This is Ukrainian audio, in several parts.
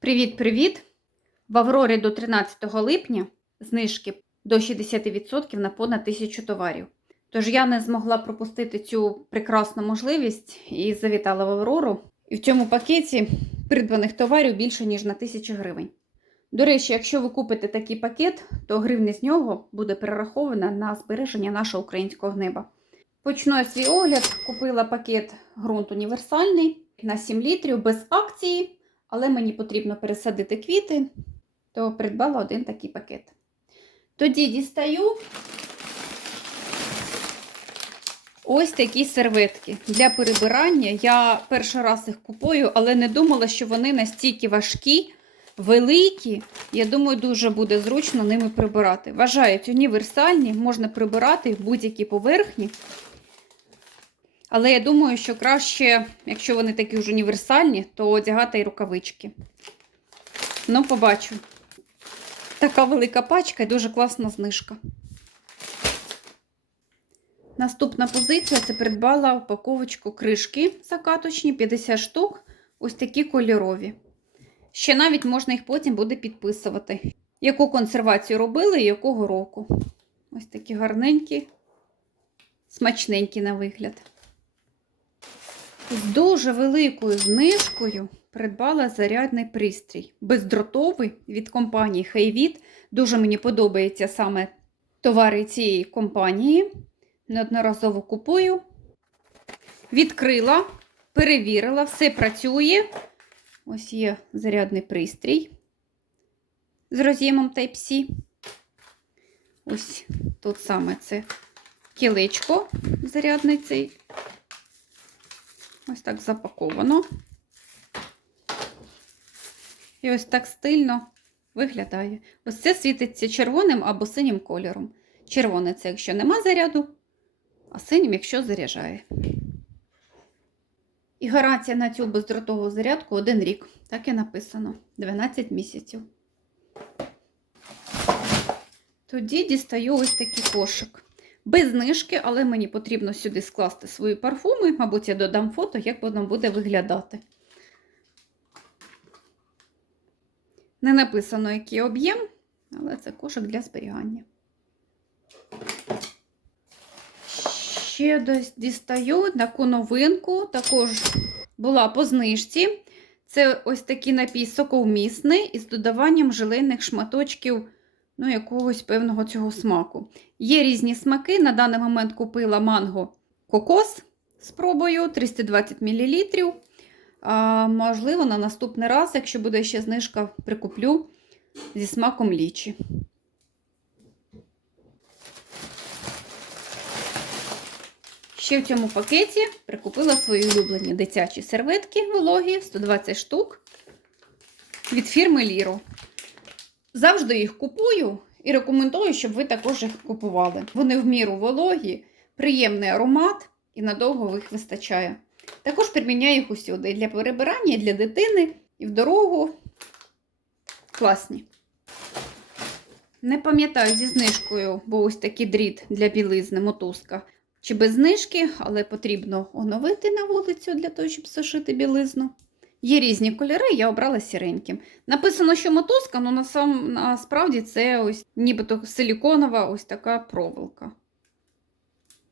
Привіт-привіт! В Аврорі до 13 липня знижки до 60% на понад 1000 товарів. Тож я не змогла пропустити цю прекрасну можливість і завітала в Аврору. І в цьому пакеті придбаних товарів більше, ніж на 1000 гривень. До речі, якщо ви купите такий пакет, то гривня з нього буде перерахована на збереження нашого українського неба. Почну я свій огляд. Купила пакет ґрунт універсальний на 7 літрів без акції, але мені потрібно пересадити квіти, то придбала один такий пакет. Тоді дістаю ось такі серветки для перебирання. Я перший раз їх купую, але не думала, що вони настільки важкі, великі. Я думаю, дуже буде зручно ними прибирати. Вважають універсальні, можна прибирати в будь-які поверхні. Але я думаю, що краще, якщо вони такі ж універсальні, то одягати і рукавички. Ну, побачу. Така велика пачка і дуже класна знижка. Наступна позиція це придбала упаковочку кришки закаточні, 50 штук, ось такі кольорові. Ще навіть можна їх потім буде підписувати. Яку консервацію робили і якого року. Ось такі гарненькі, смачненькі на вигляд. З дуже великою знижкою придбала зарядний пристрій. Бездротовий від компанії Hayvit. Дуже мені подобається саме товари цієї компанії. Неодноразово купую. Відкрила, перевірила, все працює. Ось є зарядний пристрій з роз'ємом Type-C. Ось тут саме це кілечко зарядний цей. Ось так запаковано. І ось так стильно виглядає. Ось це світиться червоним або синім кольором. Червоне це якщо нема заряду, а синім, якщо заряджає. І гарантія на цю бездротову зарядку один рік. Так і написано: 12 місяців. Тоді дістаю ось такий кошик. Без знижки, але мені потрібно сюди скласти свої парфуми. Мабуть, я додам фото, як воно буде виглядати. Не написано, який об'єм, але це кошик для зберігання. Ще десь дістаю таку новинку, також була по знижці. Це ось такий напій соковмісний із додаванням желейних шматочків ну, якогось певного цього смаку. Є різні смаки. На даний момент купила манго кокос з пробою 320 мл. А, Можливо, на наступний раз, якщо буде ще знижка, прикуплю зі смаком лічі. Ще в цьому пакеті прикупила свої улюблені дитячі серветки вологі 120 штук від фірми Ліро. Завжди їх купую і рекомендую, щоб ви також їх купували. Вони в міру вологі, приємний аромат і надовго їх вистачає. Також приміняю їх усюди для перебирання, для дитини і в дорогу. Класні. Не пам'ятаю зі знижкою, бо ось такий дріт для білизни, мотузка. Чи без знижки, але потрібно оновити на вулицю для того, щоб сушити білизну. Є різні кольори, я обрала сіреньким. Написано, що мотузка, але насам, насправді це ось нібито силіконова ось така проволока.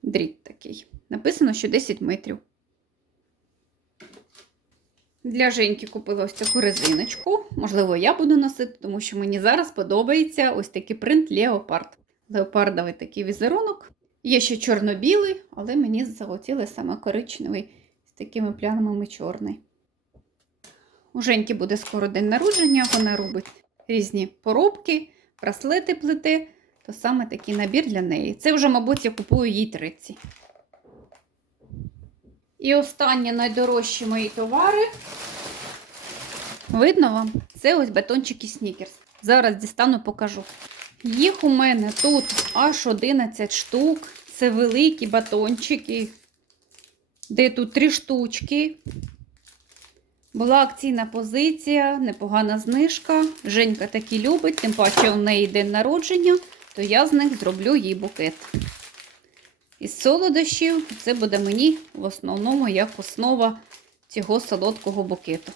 Дріт такий. Написано, що 10 метрів. Для Женьки купила ось таку резиночку. Можливо, я буду носити, тому що мені зараз подобається ось такий принт Леопард. Леопардовий такий візерунок. Є ще чорно-білий, але мені захотіли саме коричневий з такими плямами чорний. У Женьки буде скоро день народження, вона робить різні поробки, браслети плете, то саме такий набір для неї. Це вже, мабуть, я купую їй 30. І останні найдорожчі мої товари. Видно вам? Це ось батончики Снікерс. Зараз дістану, покажу. Їх у мене тут аж 11 штук. Це великі батончики, де тут 3 штучки. Була акційна позиція, непогана знижка. Женька такі любить, тим паче у неї день народження, то я з них зроблю їй букет. Із солодощів це буде мені в основному як основа цього солодкого букету.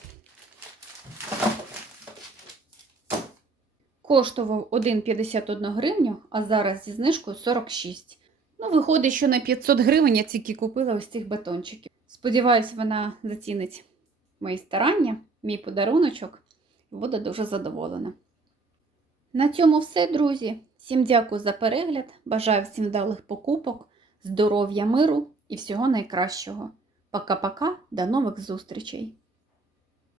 коштував 1,51 гривню, а зараз зі знижкою 46. Ну, виходить, що на 500 гривень я тільки купила ось цих батончиків. Сподіваюсь, вона зацінить мої старання, мій подаруночок буде дуже задоволена. На цьому все, друзі. Всім дякую за перегляд. Бажаю всім вдалих покупок, здоров'я, миру і всього найкращого. Пока-пока, до нових зустрічей!